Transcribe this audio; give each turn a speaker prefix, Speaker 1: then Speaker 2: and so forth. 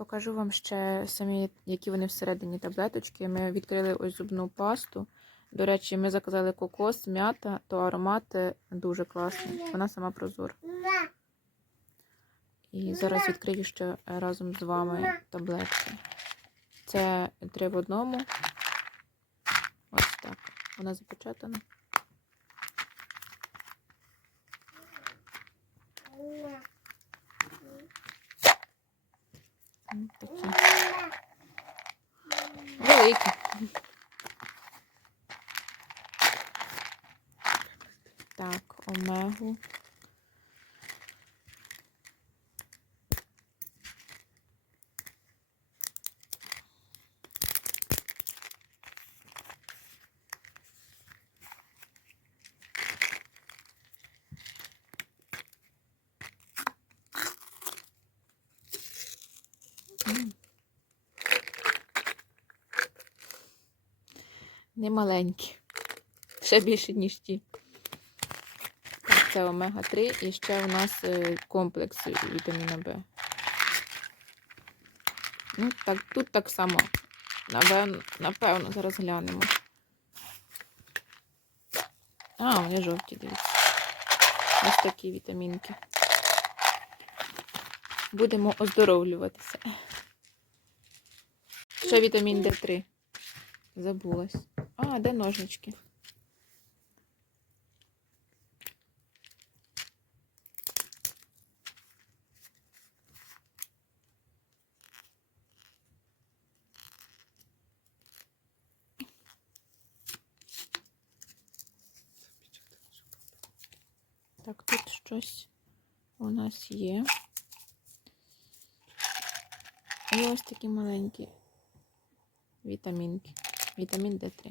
Speaker 1: Покажу вам ще самі, які вони всередині таблеточки. Ми відкрили ось зубну пасту. До речі, ми заказали кокос, м'ята, то аромат е, дуже класний. Вона сама прозора. І зараз відкрию ще разом з вами таблетки. Це три в одному. Ось так. Вона запечатана. Такі. Великі. Так, омегу. М. Не маленькі. Ще більше, ніж ті. Це омега-3 і ще у нас е, комплекс вітаміна Б. Ну, так, тут так само. Напевно, напевно, зараз глянемо. А, вони жовті, дивіться. Ось такі вітамінки. Будемо оздоровлюватися. Ще вітамін Д3. Забулась. А, де ножнички? Так, тут щось у нас є. І ось такі маленькі вітамінки. Вітамін Д3.